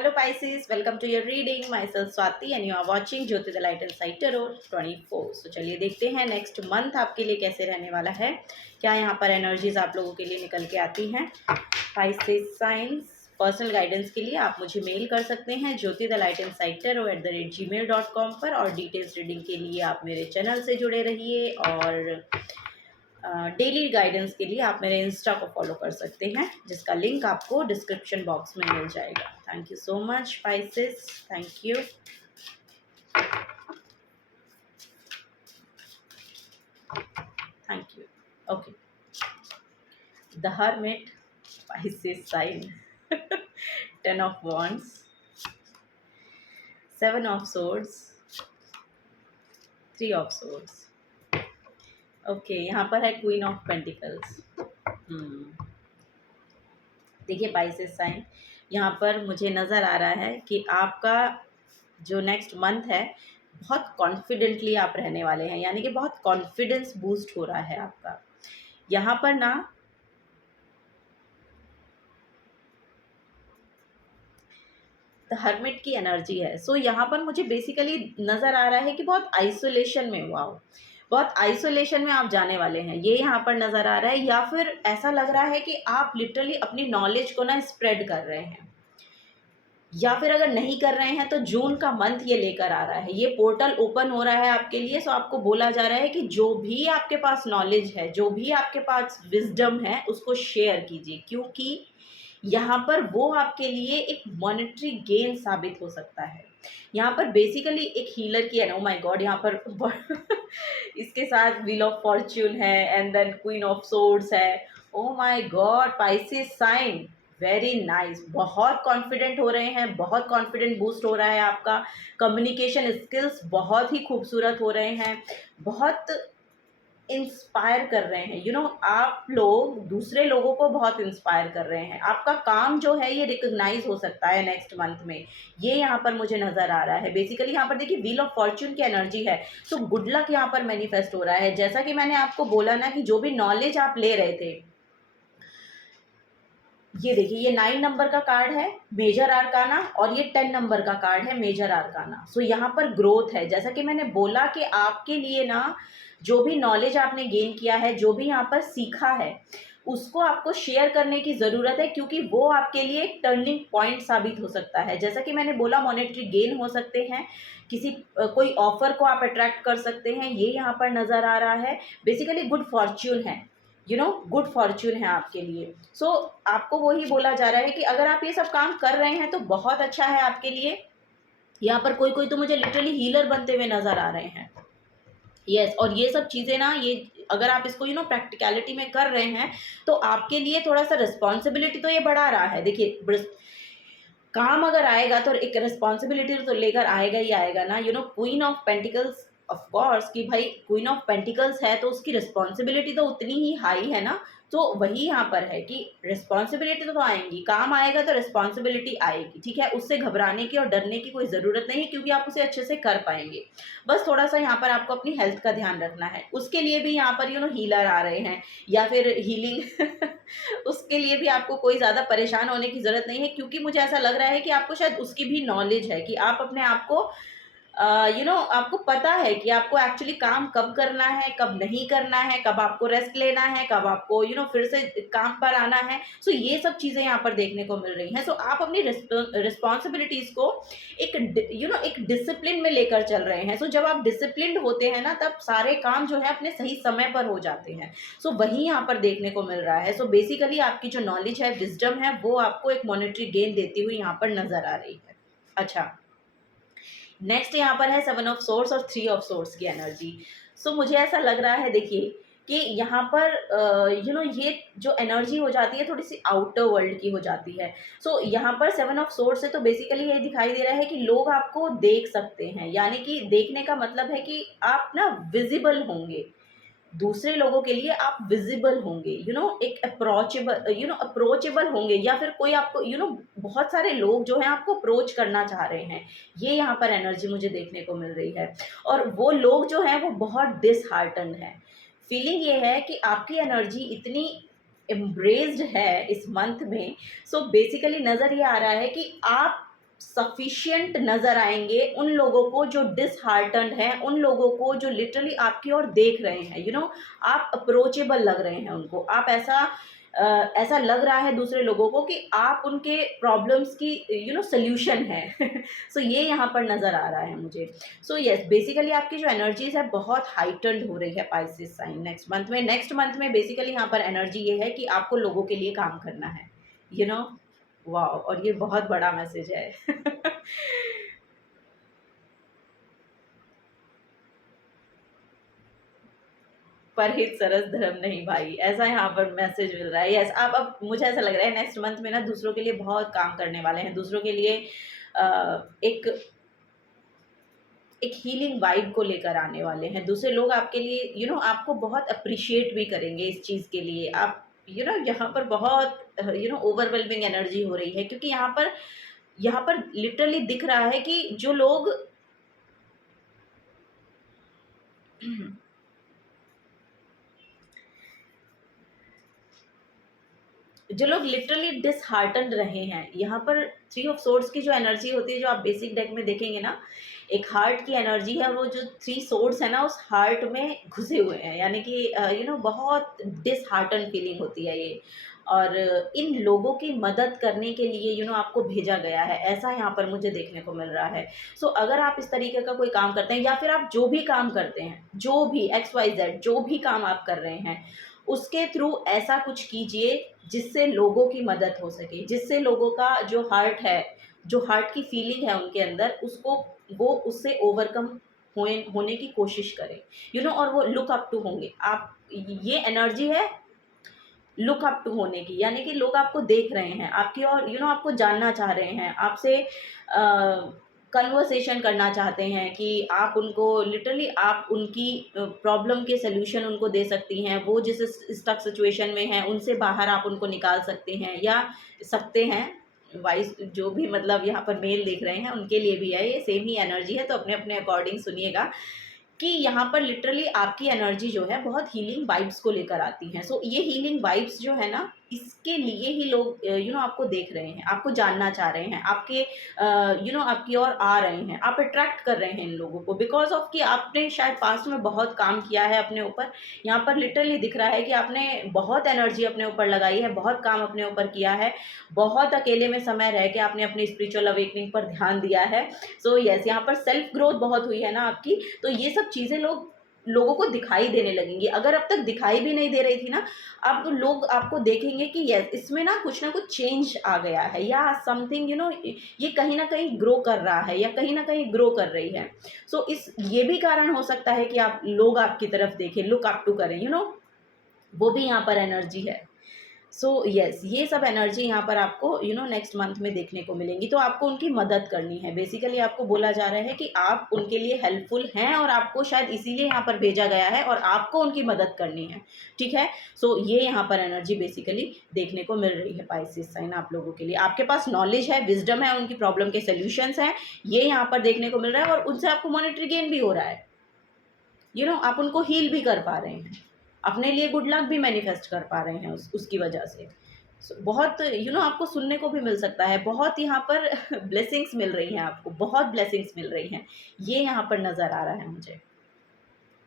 Hello Pisces, welcome to your reading. Myself Swati and you are watching Jyoti the Light Inside Tarot 24. So चलिए देखते हैं next month आपके लिए कैसे रहने वाला है, क्या यहाँ पर एनर्जीज आप लोगों के लिए निकल के आती हैं। Pisces साइंस पर्सनल गाइडेंस के लिए आप मुझे मेल कर सकते हैं jyotithelightInsidetarot@gmail.com पर, और डिटेल्स रीडिंग के लिए आप मेरे चैनल से जुड़े रहिए, और डेली गाइडेंस के लिए आप मेरे इंस्टा को फॉलो कर सकते हैं जिसका लिंक आपको डिस्क्रिप्शन बॉक्स में मिल जाएगा। Thank you so much Pisces, thank you. Thank you. Okay, the hermit, Pisces sign, 10 of wands, 7 of swords, 3 of swords। Okay, यहाँ पर है क्वीन ऑफ पेंटिकल्स। देखिए पाइसेस साइन, यहाँ पर मुझे नज़र आ रहा है कि आपका जो नेक्स्ट मंथ है बहुत कॉन्फिडेंटली आप रहने वाले हैं, यानी कि बहुत कॉन्फिडेंस बूस्ट हो रहा है आपका। यहाँ पर ना द हर्मिट की एनर्जी है। सो यहाँ पर मुझे बेसिकली नज़र आ रहा है कि बहुत आइसोलेशन में हुआ हो, बहुत आइसोलेशन में आप जाने वाले हैं, ये यहाँ पर नज़र आ रहा है। या फिर ऐसा लग रहा है कि आप लिटरली अपनी नॉलेज को ना स्प्रेड कर रहे हैं, या फिर अगर नहीं कर रहे हैं तो जून का मंथ ये लेकर आ रहा है, ये पोर्टल ओपन हो रहा है आपके लिए। सो आपको बोला जा रहा है कि जो भी आपके पास नॉलेज है, जो भी आपके पास विजडम है, उसको शेयर कीजिए, क्योंकि यहाँ पर वो आपके लिए एक मॉनेटरी गेन साबित हो सकता है। यहाँ पर बेसिकली एक हीलर की है। ओ माय गॉड, यहाँ पर इसके साथ व्हील ऑफ फॉर्च्यून है and then queen of swords है। Oh my god, Pisces sign, very nice. बहुत कॉन्फिडेंट हो रहे हैं, बहुत कॉन्फिडेंट बूस्ट हो रहा है आपका। कम्युनिकेशन स्किल्स बहुत ही खूबसूरत हो रहे हैं, बहुत इंस्पायर कर रहे हैं। आप लोग दूसरे लोगों को बहुत इंस्पायर कर रहे हैं। आपका काम जो है ये रिकग्नाइज हो सकता है नेक्स्ट मंथ में, ये यहाँ पर मुझे नज़र आ रहा है। बेसिकली यहाँ पर देखिए व्हील ऑफ फॉर्च्यून की एनर्जी है। सो गुड लक यहाँ पर मैनिफेस्ट हो रहा है। जैसा कि मैंने आपको बोला ना कि जो भी नॉलेज आप ले रहे थे, ये देखिए ये 9 नंबर का कार्ड है मेजर आर्काना, और ये 10 नंबर का कार्ड है मेजर आर्काना। सो यहाँ पर ग्रोथ है। जैसा कि मैंने बोला कि आपके लिए ना जो भी नॉलेज आपने गेन किया है, जो भी यहाँ पर सीखा है, उसको आपको शेयर करने की ज़रूरत है, क्योंकि वो आपके लिए एक टर्निंग पॉइंट साबित हो सकता है। जैसा कि मैंने बोला, मॉनेटरी गेन हो सकते हैं, किसी कोई ऑफर को आप अट्रैक्ट कर सकते हैं, ये यहाँ पर नज़र आ रहा है। बेसिकली गुड फॉर्च्यून है, गुड फॉर्च्यून है आपके लिए। सो आपको वही बोला जा रहा है कि अगर आप ये सब काम कर रहे हैं तो बहुत अच्छा है आपके लिए। यहाँ पर कोई कोई तो मुझे लिटरली हीलर बनते हुए नज़र आ रहे हैं। यस, और ये सब चीज़ें ना, ये अगर आप इसको प्रैक्टिकलिटी में कर रहे हैं तो आपके लिए थोड़ा सा रिस्पॉन्सिबिलिटी तो ये बढ़ा रहा है। देखिए काम अगर आएगा तो एक रिस्पॉन्सिबिलिटी तो लेकर आएगा ही आएगा ना। Queen of pentacles, of course कि भाई क्वीन ऑफ पेंटिकल्स है तो उसकी रिस्पॉन्सिबिलिटी तो उतनी ही हाई है ना। तो वही यहाँ पर है कि रिस्पॉन्सिबिलिटी तो आएंगी, काम आएगा तो रिस्पॉन्सिबिलिटी आएगी, ठीक है। उससे घबराने की और डरने की कोई ज़रूरत नहीं है, क्योंकि आप उसे अच्छे से कर पाएंगे। बस थोड़ा सा यहाँ पर आपको अपनी हेल्थ का ध्यान रखना है। उसके लिए भी यहाँ पर हीलर आ रहे हैं, या फिर हीलिंग उसके लिए भी आपको कोई ज़्यादा परेशान होने की ज़रूरत नहीं है, क्योंकि मुझे ऐसा लग रहा है कि आपको शायद उसकी भी नॉलेज है कि आप अपने आप को आपको पता है कि आपको एक्चुअली काम कब करना है, कब नहीं करना है, कब आपको रेस्ट लेना है, कब आपको फिर से काम पर आना है। सो ये सब चीज़ें यहाँ पर देखने को मिल रही हैं। सो आप अपनी रिस्पॉन्सिबिलिटीज़ को एक एक डिसिप्लिन में लेकर चल रहे हैं। सो जब आप डिसिप्लिन्ड होते हैं ना, तब सारे काम जो है अपने सही समय पर हो जाते हैं। सो वही यहाँ पर देखने को मिल रहा है। सो बेसिकली आपकी जो नॉलेज है, विजडम है, वो आपको एक मॉनेटरी गेन देती हुई यहाँ पर नजर आ रही है। अच्छा, नेक्स्ट यहाँ पर है 7 ऑफ सोर्स और 3 ऑफ सोर्स की एनर्जी। सो मुझे ऐसा लग रहा है, देखिए कि यहाँ पर ये जो एनर्जी हो जाती है थोड़ी सी आउटर वर्ल्ड की हो जाती है। सो यहाँ पर 7 ऑफ सोर्स है तो बेसिकली ये दिखाई दे रहा है कि लोग आपको देख सकते हैं, यानी कि देखने का मतलब है कि आप ना विजिबल होंगे, दूसरे लोगों के लिए आप विजिबल होंगे, एक अप्रोचेबल होंगे, या फिर कोई आपको बहुत सारे लोग जो हैं आपको अप्रोच करना चाह रहे हैं। ये यहाँ पर एनर्जी मुझे देखने को मिल रही है। और वो लोग जो हैं वो बहुत डिसहार्टन है। फीलिंग ये है कि आपकी एनर्जी इतनी एम्ब्रेस्ड है इस मंथ में। सो बेसिकली नज़र ये आ रहा है कि आप सफिशिएंट नज़र आएंगे उन लोगों को जो डिसहार्टन्ड हैं, उन लोगों को जो लिटरली आपकी ओर देख रहे हैं, आप अप्रोचेबल लग रहे हैं उनको, आप ऐसा लग रहा है दूसरे लोगों को कि आप उनके प्रॉब्लम्स की सोल्यूशन है। सो ये यहाँ पर नज़र आ रहा है मुझे। सो यस, बेसिकली आपकी जो एनर्जीज है बहुत हाइटन्ड हो रही है पाइसेस साइन नेक्स्ट मंथ में बेसिकली यहाँ पर एनर्जी ये है कि आपको लोगों के लिए काम करना है, वाह, और ये बहुत बड़ा मैसेज है। परहित सरस धर्म नहीं भाई, ऐसा यहाँ पर मैसेज मिल रहा है। यस, आप अब मुझे ऐसा लग रहा है नेक्स्ट मंथ में ना दूसरों के लिए बहुत काम करने वाले हैं, दूसरों के लिए एक एक हीलिंग वाइब को लेकर आने वाले हैं। दूसरे लोग आपके लिए आपको बहुत अप्रिशिएट भी करेंगे इस चीज़ के लिए। आप यहाँ पर बहुत ओवरवेलमिंग एनर्जी हो रही है, क्योंकि यहाँ पर लिटरली दिख रहा है कि जो लोग लिटरली डिसहार्टन रहे हैं, यहाँ पर 3 ऑफ सोर्ड्स की जो एनर्जी होती है, जो आप बेसिक डेक में देखेंगे ना, एक हार्ट की एनर्जी है, वो जो 3 सोर्ड्स है ना उस हार्ट में घुसे हुए हैं, यानी कि बहुत डिसहार्टन फीलिंग होती है ये। और इन लोगों की मदद करने के लिए आपको भेजा गया है, ऐसा यहाँ पर मुझे देखने को मिल रहा है। सो अगर आप इस तरीके का कोई काम करते हैं, या फिर आप जो भी काम करते हैं, जो भी XYZ जो भी काम आप कर रहे हैं, उसके थ्रू ऐसा कुछ कीजिए जिससे लोगों की मदद हो सके, जिससे लोगों का जो हार्ट है, जो हार्ट की फीलिंग है उनके अंदर, उसको वो उससे ओवरकम होने की कोशिश करें, और वो लुक अप टू होंगे। आप ये एनर्जी है लुक अप टू होने की, यानी कि लोग आपको देख रहे हैं आपकी, और आपको जानना चाह रहे हैं, आपसे कन्वर्सेशन करना चाहते हैं कि आप उनको लिटरली आप उनकी प्रॉब्लम के सल्यूशन उनको दे सकती हैं। वो जिस स्टक सिचुएशन में हैं उनसे बाहर आप उनको निकाल सकते हैं, या सकते हैं। वाइस जो भी मतलब यहाँ पर मेल देख रहे हैं उनके लिए भी है, ये सेम ही एनर्जी है, तो अपने अपने अकॉर्डिंग सुनिएगा कि यहाँ पर लिटरली आपकी एनर्जी जो है बहुत हीलिंग वाइब्स को लेकर आती हैं। सो ये हीलिंग वाइब्स जो है ना, इसके लिए ही लोग आपको देख रहे हैं, आपको जानना चाह रहे हैं, आपके आपकी ओर आ रहे हैं, आप अट्रैक्ट कर रहे हैं इन लोगों को, बिकॉज ऑफ कि आपने शायद पास्ट में बहुत काम किया है अपने ऊपर। यहाँ पर लिटरली दिख रहा है कि आपने बहुत एनर्जी अपने ऊपर लगाई है, बहुत काम अपने ऊपर किया है, बहुत अकेले में समय रह के आपने अपनी स्पिरिचुअल अवेकनिंग पर ध्यान दिया है। सो यस, यहाँ पर सेल्फ ग्रोथ बहुत हुई है ना आपकी, तो ये सब चीज़ें लोगों को दिखाई देने लगेंगी। अगर अब तक दिखाई भी नहीं दे रही थी ना, अब लोग आपको देखेंगे कि यस, इसमें ना कुछ चेंज आ गया है, या समथिंग ये कहीं ना कहीं ग्रो कर रहा है, या कहीं ना कहीं ग्रो कर रही है। सो ये भी कारण हो सकता है कि लोग आपकी तरफ देखें, लुक अप टू करें, वो भी यहाँ पर एनर्जी है। सो यस, ये सब एनर्जी यहाँ पर आपको नेक्स्ट मंथ में देखने को मिलेंगी। तो आपको उनकी मदद करनी है, बेसिकली आपको बोला जा रहा है कि आप उनके लिए हेल्पफुल हैं, और आपको शायद इसीलिए यहाँ पर भेजा गया है, और आपको उनकी मदद करनी है, ठीक है। सो ये यहाँ पर एनर्जी बेसिकली देखने को मिल रही है पाइसेस साइन आप लोगों के लिए। आपके पास नॉलेज है, विजडम है, उनकी प्रॉब्लम के सोल्यूशंस हैं, ये यहाँ पर देखने को मिल रहा है, और उनसे आपको मॉनेटरी गेन भी हो रहा है, आप उनको हील भी कर पा रहे हैं, अपने लिए गुड लक भी मैनिफेस्ट कर पा रहे हैं उसकी वजह से। बहुत आपको सुनने को भी मिल सकता है, बहुत यहाँ पर ब्लेसिंग्स मिल रही हैं, आपको बहुत ब्लेसिंग्स मिल रही हैं, ये यहाँ पर नज़र आ रहा है मुझे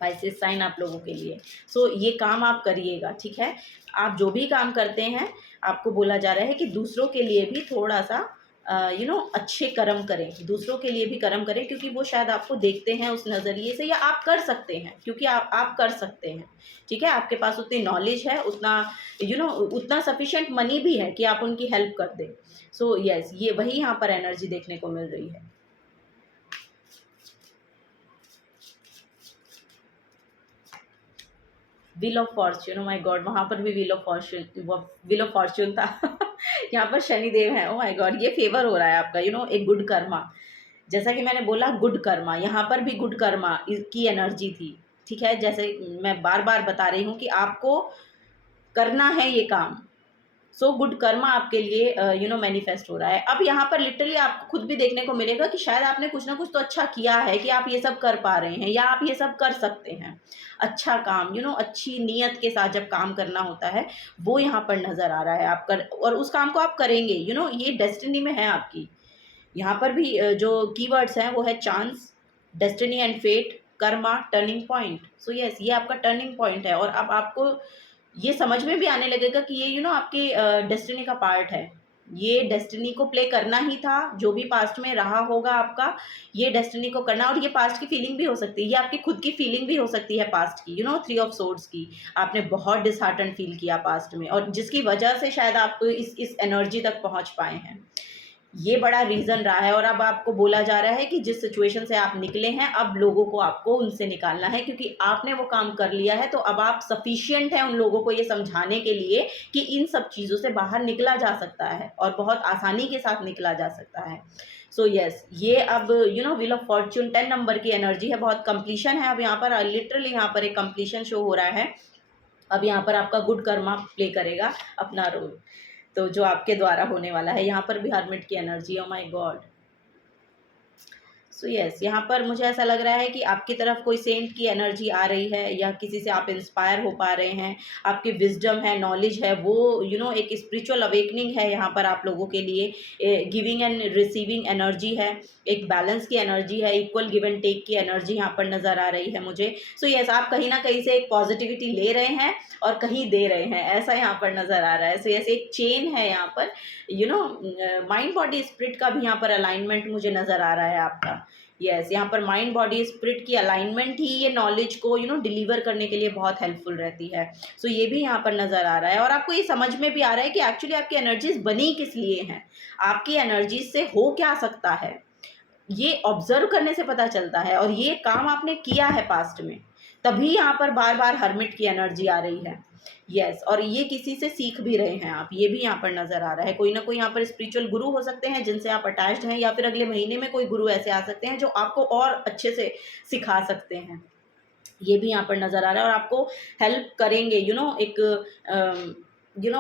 पाइसेस साइन आप लोगों के लिए। सो ये काम आप करिएगा, ठीक है। आप जो भी काम करते हैं, आपको बोला जा रहा है कि दूसरों के लिए भी थोड़ा सा अच्छे कर्म करें, दूसरों के लिए भी कर्म करें, क्योंकि वो शायद आपको देखते हैं उस नज़रिए से, या आप कर सकते हैं, क्योंकि आप कर सकते हैं, ठीक है। आपके पास उतनी नॉलेज है, उतना उतना सफिशिएंट मनी भी है कि आप उनकी हेल्प कर दें। सो यस, ये वही यहाँ पर एनर्जी देखने को मिल रही है। Wheel of Fortune, O my God, वहाँ पर भी व्हील ऑफ फॉर्च्यून था। यहाँ पर शनिदेव है, ओ माय गॉड, ये फेवर हो रहा है आपका, एक गुड कर्मा। जैसा कि मैंने बोला गुड कर्मा, यहाँ पर भी गुड कर्मा की एनर्जी थी, ठीक है। जैसे मैं बार बार बता रही हूँ कि आपको करना है ये काम। सो गुड कर्मा आपके लिए मैनिफेस्ट हो रहा है। अब यहाँ पर लिटरली आपको खुद भी देखने को मिलेगा कि शायद आपने कुछ ना कुछ तो अच्छा किया है, कि आप ये सब कर पा रहे हैं, या आप ये सब कर सकते हैं। अच्छा काम, अच्छी नीयत के साथ जब काम करना होता है, वो यहाँ पर नज़र आ रहा है। आप कर, और उस काम को आप करेंगे, ये डेस्टिनी में है आपकी, यहाँ पर भी जो कीवर्ड्स हैं वो है chance, destiny and fate, karma, turning point. So yes, ये आपका टर्निंग पॉइंट है और अब आपको ये समझ में भी आने लगेगा कि ये आपके डेस्टिनी का पार्ट है। ये डेस्टिनी को प्ले करना ही था, जो भी पास्ट में रहा होगा आपका, ये डेस्टिनी को करना। और ये पास्ट की फीलिंग भी हो सकती है, ये आपकी खुद की फीलिंग भी हो सकती है पास्ट की, थ्री ऑफ सोर्ड्स की। आपने बहुत डिसहार्टन फील किया पास्ट में और जिसकी वजह से शायद आप इस एनर्जी तक पहुंच पाए हैं। ये बड़ा रीज़न रहा है और अब आपको बोला जा रहा है कि जिस सिचुएशन से आप निकले हैं, अब लोगों को आपको उनसे निकालना है, क्योंकि आपने वो काम कर लिया है। तो अब आप सफिशिएंट हैं उन लोगों को ये समझाने के लिए कि इन सब चीज़ों से बाहर निकला जा सकता है और बहुत आसानी के साथ निकला जा सकता है। सो यस, ये अब व्हील ऑफ फॉर्च्यून 10 नंबर की एनर्जी है, बहुत कंप्लीशन है। अब यहाँ पर लिटरली यहाँ पर एक कंप्लीशन शो हो रहा है। अब यहाँ पर आपका गुड कर्मा प्ले करेगा अपना रोल, तो जो आपके द्वारा होने वाला है। यहाँ पर भी हर्मिट की energy, O my God. So yes, यहाँ पर मुझे ऐसा लग रहा है कि आपकी तरफ कोई सेंट की एनर्जी आ रही है या किसी से आप इंस्पायर हो पा रहे हैं। आपकी विजडम है, नॉलेज है, वो एक स्पिरिचुअल अवेकनिंग है यहाँ पर आप लोगों के लिए। गिविंग एंड रिसीविंग एनर्जी है, एक बैलेंस की एनर्जी है, इक्वल गिव एंड टेक की एनर्जी यहाँ पर नज़र आ रही है मुझे। सो यस, आप कहीं ना कहीं से एक पॉजिटिविटी ले रहे हैं और कहीं दे रहे हैं, ऐसा यहाँ पर नज़र आ रहा है। सो यस, एक चेन है यहाँ पर, माइंड बॉडी स्पिरिट का भी यहाँ पर अलाइनमेंट मुझे नज़र आ रहा है आपका। यस, यहाँ पर माइंड बॉडी स्पिरिट की अलाइनमेंट ही ये नॉलेज को डिलीवर करने के लिए बहुत हेल्पफुल रहती है। सो ये भी यहाँ पर नज़र आ रहा है और आपको ये समझ में भी आ रहा है कि एक्चुअली आपकी एनर्जीज बनी किस लिए हैं, आपकी एनर्जीज से हो क्या सकता है, ये ऑब्जर्व करने से पता चलता है। और ये काम आपने किया है पास्ट में, तभी यहाँ पर बार बार हर्मिट की एनर्जी आ रही है। यस, और ये किसी से सीख भी रहे हैं आप, ये भी यहाँ पर नज़र आ रहा है। कोई ना कोई यहाँ पर स्पिरिचुअल गुरु हो सकते हैं जिनसे आप अटैच्ड हैं, या फिर अगले महीने में कोई गुरु ऐसे आ सकते हैं जो आपको और अच्छे से सिखा सकते हैं। ये भी यहाँ पर नज़र आ रहा है और आपको हेल्प करेंगे एक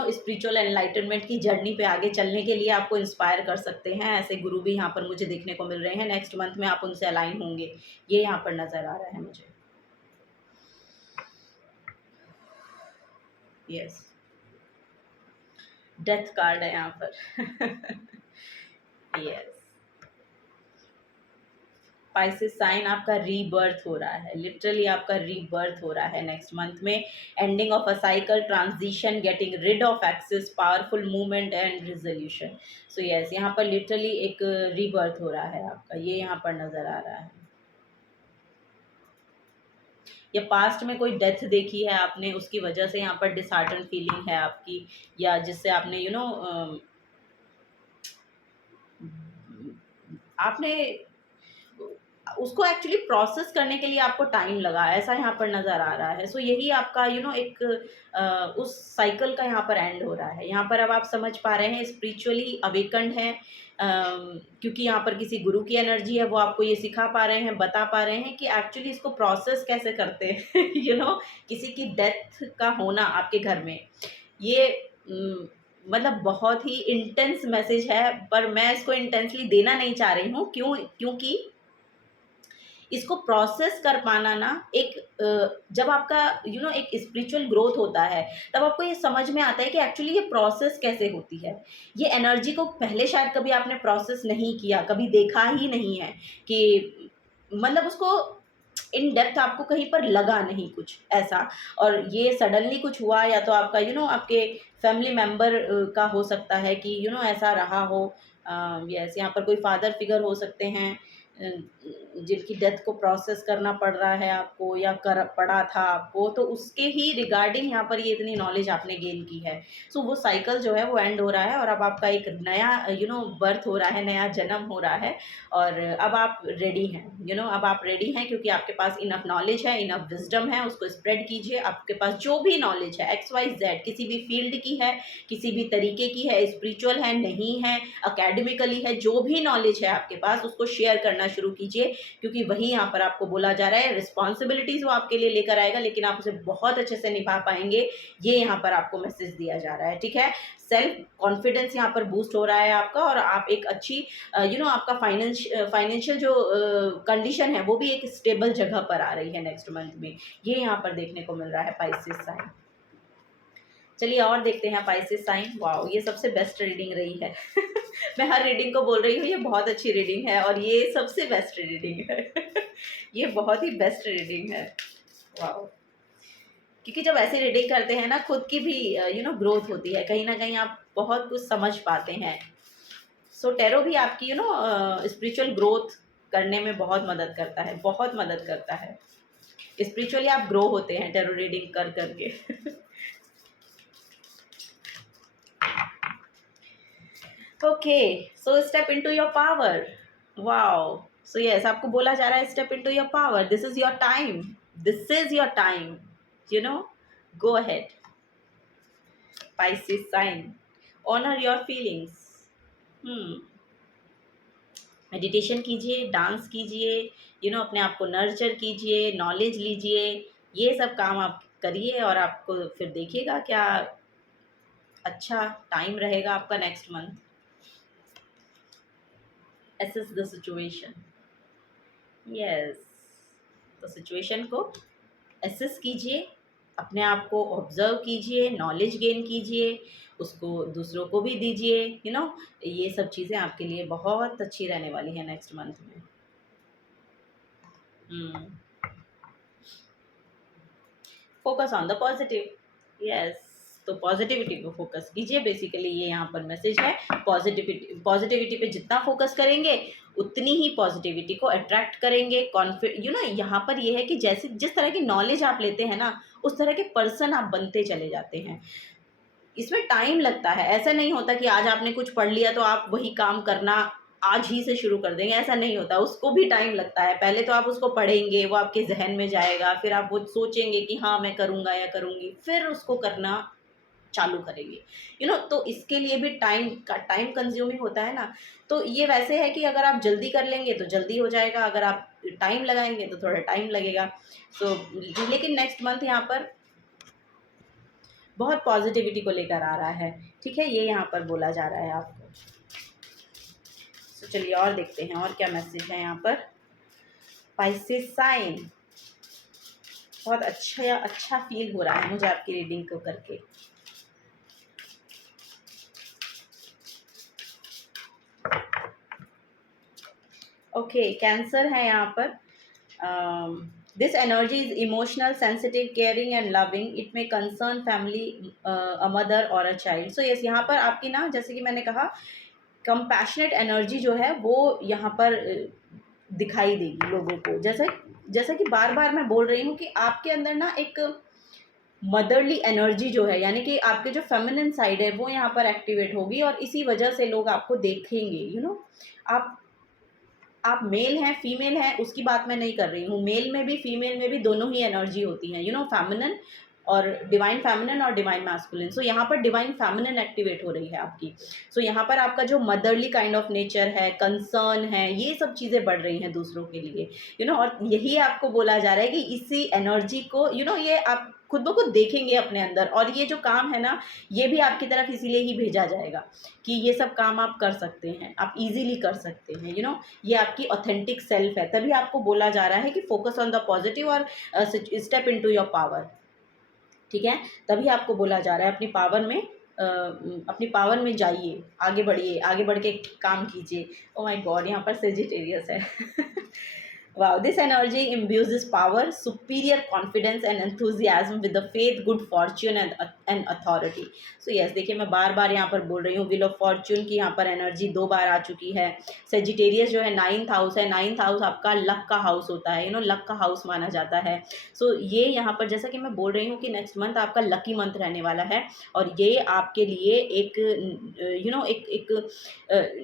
स्पिरिचुअल एनलाइटनमेंट की जर्नी पे आगे चलने के लिए आपको इंस्पायर कर सकते हैं। ऐसे गुरु भी यहाँ पर मुझे देखने को मिल रहे हैं। नेक्स्ट मंथ में आप उनसे अलाइन होंगे, ये यहाँ पर नज़र आ रहा है मुझे। यस, डेथ कार्ड है यहाँ पर। यस, स्पाइसिस साइन, आपका रीबर्थ हो रहा है, लिटरली आपका रीबर्थ हो रहा है नेक्स्ट मंथ में। Ending of a cycle, transition, getting rid of excess, powerful movement and resolution. So yes, यहाँ पर लिटरली एक रीबर्थ हो रहा है आपका, ये यहाँ पर नज़र आ रहा है। या पास्ट में कोई डेथ देखी है आपने, उसकी वजह से यहाँ पर डिसहार्टन फीलिंग है आपकी, या जिससे आपने आपने उसको एक्चुअली प्रोसेस करने के लिए आपको टाइम लगा, ऐसा यहाँ पर नज़र आ रहा है। सो यही आपका एक उस साइकिल का यहाँ पर एंड हो रहा है। यहाँ पर अब आप समझ पा रहे हैं, स्पिरिचुअली अवेकन्ड है, क्योंकि यहाँ पर किसी गुरु की एनर्जी है, वो आपको ये सिखा पा रहे हैं, बता पा रहे हैं कि एक्चुअली इसको प्रोसेस कैसे करते हैं। किसी की डेथ का होना आपके घर में, ये मतलब बहुत ही इंटेंस मैसेज है, पर मैं इसको इंटेंसली देना नहीं चाह रही हूँ। क्योंकि इसको प्रोसेस कर पाना ना, एक जब आपका एक स्पिरिचुअल ग्रोथ होता है, तब आपको ये समझ में आता है कि एक्चुअली ये प्रोसेस कैसे होती है। ये एनर्जी को पहले शायद कभी आपने प्रोसेस नहीं किया, कभी देखा ही नहीं है कि मतलब उसको इन डेप्थ आपको कहीं पर लगा नहीं कुछ ऐसा। और ये सडनली कुछ हुआ, या तो आपका आपके फैमिली मेम्बर का हो सकता है कि ऐसा रहा हो। यस, यहाँ पर कोई फादर फिगर हो सकते हैं जिनकी डेथ को प्रोसेस करना पड़ रहा है आपको, या कर पड़ा था आपको, तो उसके ही रिगार्डिंग यहाँ पर ये इतनी नॉलेज आपने गेन की है। सो वो साइकिल जो है वो एंड हो रहा है और अब आपका एक नया बर्थ हो रहा है, नया जन्म हो रहा है। और अब आप रेडी हैं, अब आप रेडी हैं, क्योंकि आपके पास इनफ नॉलेज है, इनफ विजडम है, उसको स्प्रेड कीजिए। आपके पास जो भी नॉलेज है, XYZ किसी भी फील्ड की है, किसी भी तरीके की है, स्पिरिचुअल है, नहीं है, अकेडमिकली है, जो भी नॉलेज है आपके पास, उसको शेयर करना शुरू कीजिए। क्योंकि वही यहाँ पर आपको बोला जा रहा है, रिस्पॉन्सिबिलिटीज वो आपके लिए लेकर आएगा, लेकिन आप उसे बहुत अच्छे से निभा पाएंगे, ये यहाँ पर आपको मैसेज दिया जा रहा है। ठीक है, सेल्फ कॉन्फिडेंस यहाँ पर बूस्ट हो रहा है आपका, और आप एक अच्छी आपका फाइनेंशियल जो कंडीशन है वो भी एक स्टेबल जगह पर आ रही है नेक्स्ट मंथ में, ये यहाँ पर देखने को मिल रहा है पाइसेस साइन। चलिए और देखते हैं पाइसेस साइन। वाओ, ये सबसे बेस्ट रीडिंग रही है। मैं हर रीडिंग को बोल रही हूँ ये बहुत अच्छी रीडिंग है और ये सबसे बेस्ट रीडिंग है। ये बहुत ही बेस्ट रीडिंग है। वाओ! क्योंकि जब ऐसी रीडिंग करते हैं ना, खुद की भी ग्रोथ होती है, कहीं ना कहीं आप बहुत कुछ समझ पाते हैं। सो टैरो भी आपकी स्पिरिचुअल ग्रोथ करने में बहुत मदद करता है, बहुत मदद करता है। स्पिरिचुअली आप ग्रो होते हैं टैरो रीडिंग कर करके। Okay, so step into your power. Wow! So yes, आपको बोला जा रहा है step into your power, this is your time, this is your time, you know, go ahead. Pisces sign, honor your feelings। Meditation कीजिए, dance कीजिए, अपने आप को नर्चर कीजिए, नॉलेज लीजिए, ये सब काम आप करिए और आपको फिर देखिएगा क्या अच्छा टाइम रहेगा आपका next month. Assess the situation. Yes, तो सिचुएशन को एसेस कीजिए, अपने आप को ऑब्जर्व कीजिए, नॉलेज गेन कीजिए, उसको दूसरों को भी दीजिए। ये सब चीज़ें आपके लिए बहुत अच्छी रहने वाली हैं नेक्स्ट मंथ में। Focus on the positive. Yes, तो पॉजिटिविटी को फोकस कीजिए, बेसिकली ये यहाँ पर मैसेज है। पॉजिटिविटी पे जितना फोकस करेंगे उतनी ही पॉजिटिविटी को अट्रैक्ट करेंगे। यहाँ पर ये है कि जैसे जिस तरह की नॉलेज आप लेते हैं ना, उस तरह के पर्सन आप बनते चले जाते हैं। इसमें टाइम लगता है, ऐसा नहीं होता कि आज आपने कुछ पढ़ लिया तो आप वही काम करना आज ही से शुरू कर देंगे, ऐसा नहीं होता। उसको भी टाइम लगता है। पहले तो आप उसको पढ़ेंगे, वो आपके जहन में जाएगा, फिर आप वो सोचेंगे कि हाँ मैं करूँगा या करूँगी, फिर उसको करना चालू करेंगे। तो इसके लिए भी टाइम कंज्यूमिंग होता है ना। तो ये वैसे है कि अगर आप जल्दी कर लेंगे तो जल्दी हो जाएगा, अगर आप टाइम लगाएंगे तो थोड़ा टाइम लगेगा। लेकिन नेक्स्ट मंथ यहाँ पर बहुत पॉजिटिविटी को लेकर आ रहा है, ठीक है, ये यहाँ पर बोला जा रहा है आपको। तो चलिए और देखते हैं और क्या मैसेज है यहाँ पर। पाइसेस साइन, बहुत अच्छा फील हो रहा है मुझे आपकी रीडिंग को करके। ओके, कैंसर है यहाँ पर। This energy is emotional, sensitive, caring and loving. It may concern family, a mother और अ चाइल्ड। सो यस, यहाँ पर आपकी ना, जैसे कि मैंने कहा, कंपैशनेट एनर्जी जो है वो यहाँ पर दिखाई देगी लोगों को। जैसा कि बार बार मैं बोल रही हूँ कि आपके अंदर ना एक मदरली एनर्जी जो है, यानी कि आपके जो फेमिनिन साइड है वो यहाँ पर एक्टिवेट होगी और इसी वजह से लोग आपको देखेंगे। आप मेल हैं फीमेल हैं उसकी बात मैं नहीं कर रही हूँ। मेल में भी फीमेल में भी दोनों ही एनर्जी होती हैं, फेमिनिन और डिवाइन फेमिनिन और डिवाइन मैस्कुलिन। सो यहाँ पर डिवाइन फेमिनिन एक्टिवेट हो रही है आपकी। सो यहाँ पर आपका जो मदरली काइंड ऑफ नेचर है, कंसर्न है, ये सब चीज़ें बढ़ रही हैं दूसरों के लिए। और यही आपको बोला जा रहा है कि इसी एनर्जी को ये आप खुद ब खुद देखेंगे अपने अंदर। और ये जो काम है ना, ये भी आपकी तरफ इसीलिए ही भेजा जाएगा कि ये सब काम आप कर सकते हैं, आप इजीली कर सकते हैं। ये आपकी ऑथेंटिक सेल्फ है। तभी आपको बोला जा रहा है कि फोकस ऑन द पॉजिटिव और स्टेप इनटू योर पावर, ठीक है। तभी आपको बोला जा रहा है अपनी पावर में जाइए, आगे बढ़िए, आगे बढ़ के काम कीजिए। ओ माय गॉड, यहाँ पर सेजिटेरियस है। Wow, this energy imbues this power, superior confidence and enthusiasm with the faith, good fortune and authority. So yes, देखिए मैं बार बार यहाँ पर बोल रही हूँ, व्हील ऑफ फॉर्च्यून की यहाँ पर एनर्जी 2 बार आ चुकी है। सेजिटेरियस जो है 9th हाउस है, 9th हाउस आपका लक का हाउस होता है, लक का हाउस माना जाता है। सो ये यहाँ पर जैसा कि मैं बोल रही हूँ कि नेक्स्ट मंथ आपका लकी मंथ रहने वाला है और ये आपके लिए एक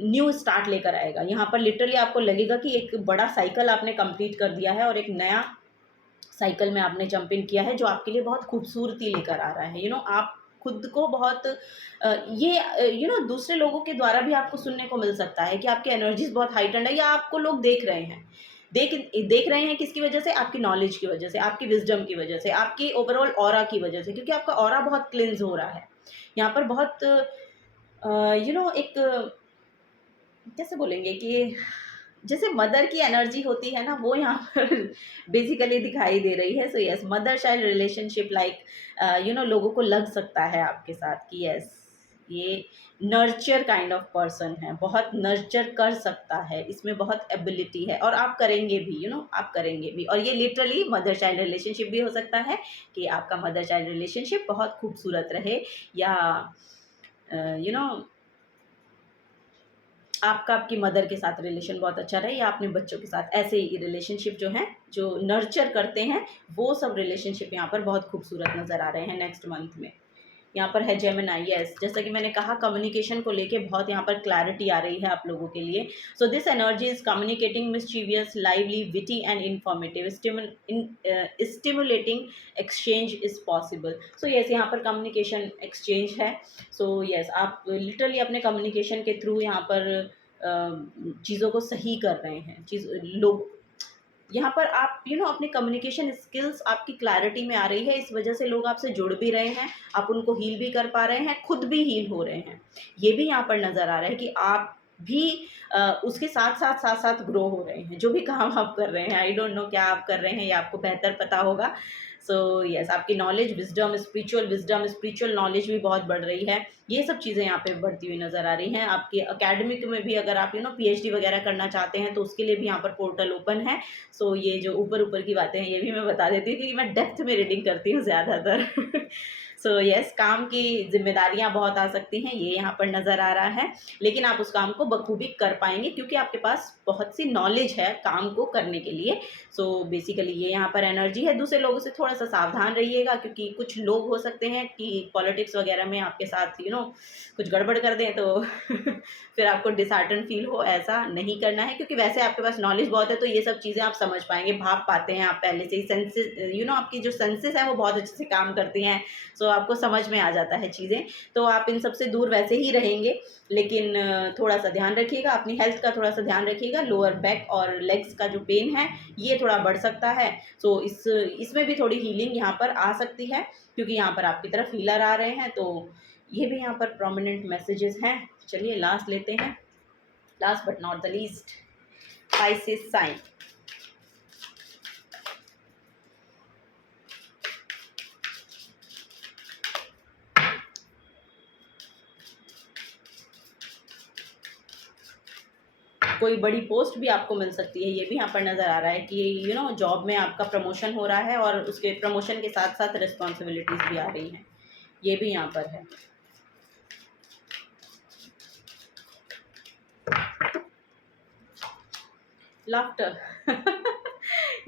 न्यू स्टार्ट लेकर आएगा। यहाँ पर लिटरली आपको लगेगा कि एक बड़ा साइकिल आपने कंप्लीट कर दिया है और एक नया साइकिल में आपने जंप इन किया है जो आपके लिए बहुत खूबसूरती लेकर आ रहा है। आप खुद को बहुत दूसरे लोगों के द्वारा भी आपको सुनने को मिल सकता है कि आपकी एनर्जीज बहुत हाइटेंड है, या आपको लोग देख रहे हैं। देख रहे हैं किसकी वजह से? आपकी नॉलेज की वजह से, आपकी विजडम की वजह से, आपकी ओवरऑल ऑरा की वजह से, क्योंकि आपका ऑरा बहुत क्लिन्स हो रहा है। यहाँ पर बहुत एक कैसे बोलेंगे कि जैसे मदर की एनर्जी होती है ना, वो यहाँ पर बेसिकली दिखाई दे रही है। So yes, mother child relationship like लोगों को लग सकता है आपके साथ कि यस ये नर्चर काइंड ऑफ पर्सन है, बहुत नर्चर कर सकता है, इसमें बहुत एबिलिटी है और आप करेंगे भी, आप करेंगे भी। और ये लिटरली मदर चाइल्ड रिलेशनशिप भी हो सकता है कि आपका मदर चाइल्ड रिलेशनशिप बहुत खूबसूरत रहे, या यू नो आपका आपकी मदर के साथ रिलेशन बहुत अच्छा रहे, या अपने बच्चों के साथ। ऐसे ही रिलेशनशिप जो हैं, जो नर्चर करते हैं, वो सब रिलेशनशिप यहाँ पर बहुत खूबसूरत नज़र आ रहे हैं नेक्स्ट मंथ में। यहाँ पर है जेमिनी, यस, जैसा कि मैंने कहा कम्युनिकेशन को लेके बहुत यहाँ पर क्लैरिटी आ रही है आप लोगों के लिए। So this energy is communicating mischievous, lively, witty and informative, stimulating exchange is possible. So yes, यहाँ पर कम्युनिकेशन एक्सचेंज है। सो यस, आप लिटरली अपने कम्युनिकेशन के थ्रू यहाँ पर चीज़ों को सही कर रहे हैं। लोग यहाँ पर आप अपने कम्युनिकेशन स्किल्स, आपकी क्लैरिटी में आ रही है, इस वजह से लोग आपसे जुड़ भी रहे हैं, आप उनको हील भी कर पा रहे हैं, खुद भी हील हो रहे हैं। ये भी यहाँ पर नज़र आ रहा है कि आप भी उसके साथ साथ ग्रो हो रहे हैं। जो भी काम आप कर रहे हैं, आई डोंट नो क्या आप कर रहे हैं, ये आपको बेहतर पता होगा। सो यस, आपकी नॉलेज, स्पिरिचुअल नॉलेज भी बहुत बढ़ रही है। ये सब चीज़ें यहाँ पे बढ़ती हुई नज़र आ रही हैं। आपके एकेडमिक में भी अगर आप पीएचडी वगैरह करना चाहते हैं तो उसके लिए भी यहाँ पर पोर्टल ओपन है। सो ये जो ऊपर ऊपर की बातें हैं ये भी मैं बता देती हूँ क्योंकि मैं डेप्थ में रीडिंग करती हूँ ज़्यादातर। सो यस, काम की जिम्मेदारियाँ बहुत आ सकती हैं, ये यहाँ पर नज़र आ रहा है, लेकिन आप उस काम को बखूबी कर पाएंगे क्योंकि आपके पास बहुत सी नॉलेज है काम को करने के लिए। सो बेसिकली ये यहाँ पर एनर्जी है। दूसरे लोगों से थोड़ा सा सावधान रहिएगा क्योंकि कुछ लोग हो सकते हैं कि पॉलिटिक्स वगैरह में आपके साथ कुछ गड़बड़ कर दें तो फिर आपको डिसहार्टन फील हो, ऐसा नहीं करना है क्योंकि वैसे आपके पास नॉलेज बहुत है तो ये सब चीज़ें आप समझ पाएंगे, भाप पाते हैं आप पहले से ही। सेंसेस आपकी जो सेंसेस हैं वो बहुत अच्छे से काम करती हैं। सो आपको समझ में आ जाता है चीज़ें, तो आप इन सब से दूर वैसे ही रहेंगे, लेकिन थोड़ा सा ध्यान रखिएगा, अपनी हेल्थ का थोड़ा सा ध्यान रखिएगा। लोअर बैक और लेग्स का जो पेन है ये थोड़ा बढ़ सकता है। सो इसमें भी थोड़ी हीलिंग यहाँ पर आ सकती है क्योंकि यहाँ पर आपकी तरफ हीलर आ रहे हैं। तो ये भी यहाँ पर प्रोमिनेंट मैसेजेस हैं। चलिए लास्ट लेते हैं, last but not the least, Pisces sign. कोई बड़ी पोस्ट भी आपको मिल सकती है, ये भी यहाँ पर नज़र आ रहा है कि जॉब में आपका प्रमोशन हो रहा है और उसके प्रमोशन के साथ साथ रिस्पॉन्सिबिलिटीज़ भी आ रही हैं, ये भी यहाँ पर है। लाफ्टर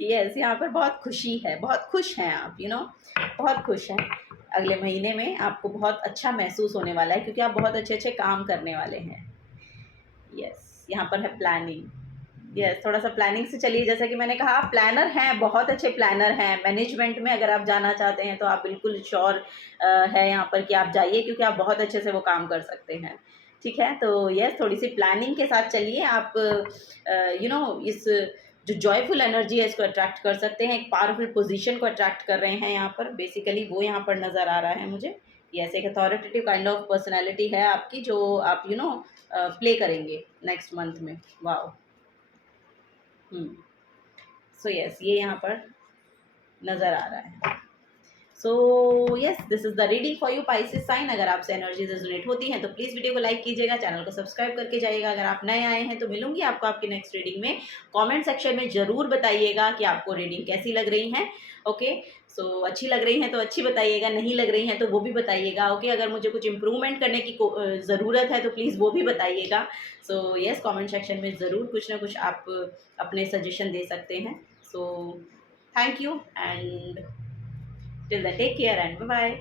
यस, यहाँ पर बहुत खुशी है, बहुत खुश हैं आप, बहुत खुश हैं। अगले महीने में आपको बहुत अच्छा महसूस होने वाला है क्योंकि आप बहुत अच्छे अच्छे काम करने वाले हैं। यस, यहाँ पर है प्लानिंग। यस, थोड़ा सा प्लानिंग से चलिए। जैसा कि मैंने कहा आप प्लानर हैं, बहुत अच्छे प्लानर हैं। मैनेजमेंट में अगर आप जाना चाहते हैं तो आप बिल्कुल श्योर है यहाँ पर कि आप जाइए क्योंकि आप बहुत अच्छे से वो काम कर सकते हैं। ठीक है, तो यस, थोड़ी सी प्लानिंग के साथ चलिए। आप इस जो जॉयफुल एनर्जी है इसको अट्रैक्ट कर सकते हैं, एक पावरफुल पोजीशन को अट्रैक्ट कर रहे हैं यहाँ पर, बेसिकली वो यहाँ पर नज़र आ रहा है मुझे। यस, एक अथॉरिटेटिव काइंड ऑफ पर्सनैलिटी है आपकी जो आप प्ले करेंगे नेक्स्ट मंथ में। वाओ। सो यस, ये यहाँ पर नज़र आ रहा है। So yes, this is the reading for you Pisces sign. अगर आपसे एनर्जी रेजोनेट होती हैं तो प्लीज़ वीडियो को लाइक कीजिएगा, चैनल को सब्सक्राइब करके जाइएगा। अगर आप नए आए हैं तो मिलूंगी आपको आपकी नेक्स्ट रीडिंग में। कमेंट सेक्शन में ज़रूर बताइएगा कि आपको रीडिंग कैसी लग रही हैं। ओके, सो अच्छी लग रही हैं तो अच्छी बताइएगा, नहीं लग रही हैं तो वो भी बताइएगा। ओके, अगर मुझे कुछ इम्प्रूवमेंट करने की ज़रूरत है तो प्लीज़ वो भी बताइएगा। सो यस, कमेंट सेक्शन में ज़रूर कुछ ना कुछ आप अपने सजेशन दे सकते हैं। So thank you and till then take care and bye bye.